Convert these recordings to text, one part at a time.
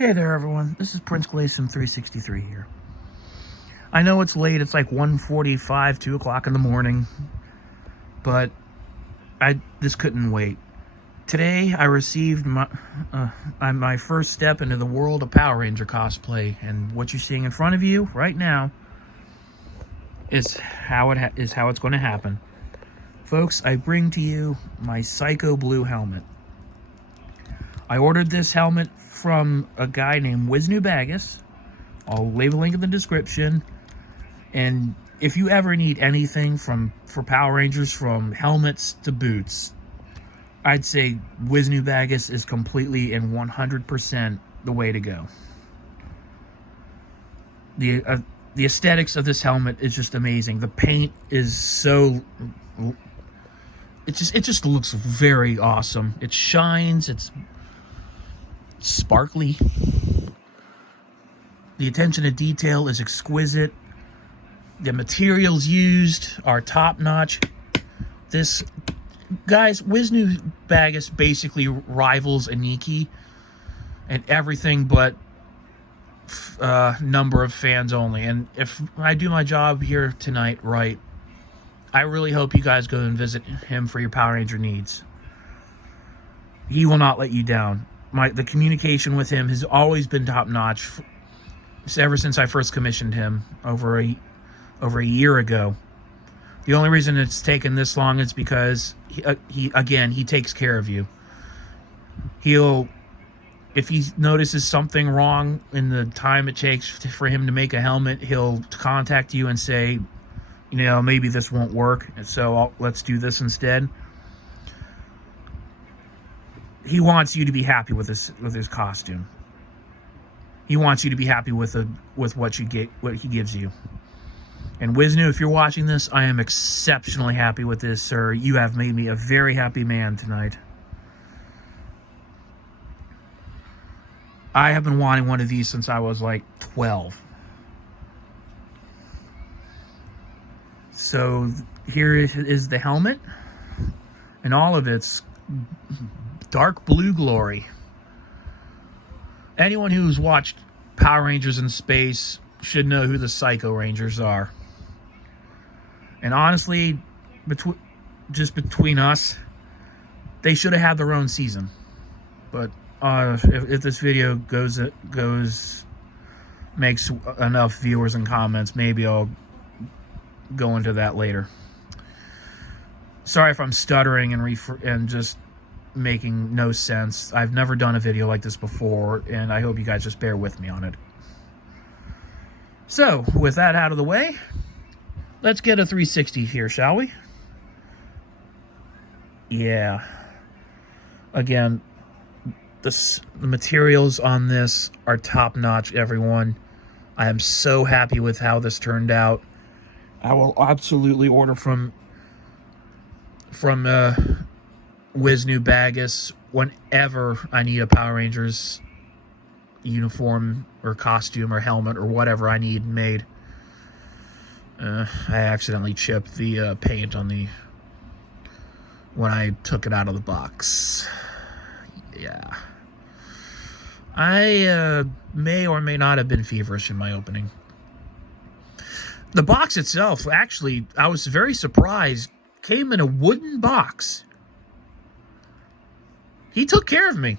Hey there everyone, this is Prince Glacium 363 here. I know it's late, it's like 1:45, 2 o'clock in the morning, but this couldn't wait. Today I received my first step into the world of Power Ranger cosplay, and what you're seeing in front of you right now is how it's going to happen. Folks, I bring to you my Psycho Blue helmet. I ordered this helmet from a guy named Wisnu Bagus. I'll leave a link in the description. And if you ever need anything for Power Rangers, from helmets to boots, I'd say Wisnu Bagus is completely and 100% the way to go. The aesthetics of this helmet is just amazing. The paint is so... It just looks very awesome. It shines. It's sparkly. The attention to detail is exquisite. The materials used are top-notch. This, guys, Wisnu Bagus basically rivals Aniki and everything but number of fans only. And if I do my job here tonight right, I really hope you guys go and visit him for your Power Ranger needs. He will not let you down. The communication with him has always been top-notch ever since I first commissioned him over a year ago. The only reason it's taken this long is because he takes care of you. If he notices something wrong in the time it takes for him to make a helmet, he'll contact you and say, maybe this won't work, so let's do this instead. He wants you to be happy with his costume. He wants you to be happy with what he gives you. And Wisnu, if you're watching this, I am exceptionally happy with this, sir. You have made me a very happy man tonight. I have been wanting one of these since I was like 12. So here is the helmet and all of its dark blue glory. Anyone who's watched Power Rangers in space should know who the Psycho Rangers are. And honestly, between us, they should have had their own season. But if this video makes enough viewers and comments, maybe I'll go into that later. Sorry if I'm stuttering and just making no sense. I've never done a video like this before, and I hope you guys just bear with me on it. So, with that out of the way, let's get a 360 here, shall we? Yeah. Again, the materials on this are top-notch, everyone. I am so happy with how this turned out. I will absolutely order from Wisnu Bagus whenever I need a Power Rangers uniform or costume or helmet or whatever I need made. I accidentally chipped the paint on when I took it out of the box. Yeah. I may or may not have been feverish in my opening. The box itself, actually, I was very surprised, came in a wooden box. He took care of me.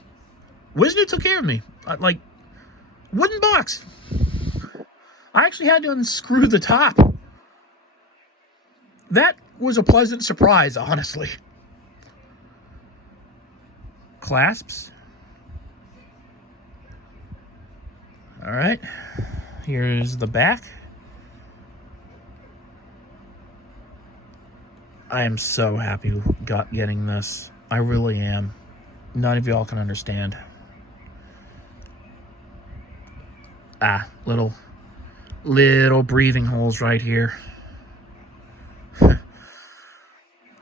Wisnu took care of me. Like, wooden box. I actually had to unscrew the top. That was a pleasant surprise, honestly. Clasps. All right. Here's the back. I am so happy getting this. I really am. None of y'all can understand. Little breathing holes right here.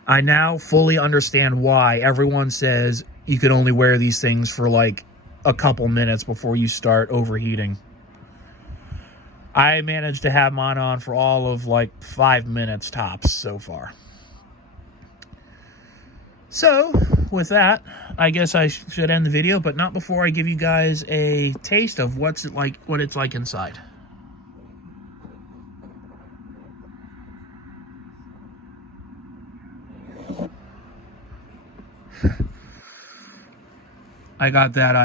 I now fully understand why everyone says you can only wear these things for like a couple minutes before you start overheating. I managed to have mine on for all of like 5 minutes tops so far. So, with that, I guess I should end the video, but not before I give you guys a taste of what it's like inside. I got that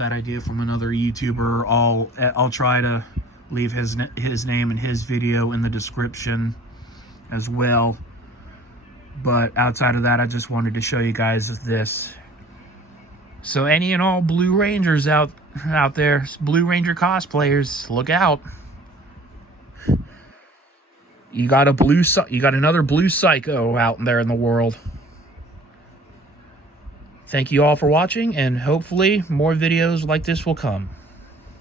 idea from another YouTuber. I'll try to leave his name and his video in the description as well. But outside of that, I just wanted to show you guys this. So any and all Blue Rangers out there, Blue Ranger cosplayers, look out. You got another blue psycho out there in the world. Thank you all for watching, and hopefully more videos like this will come.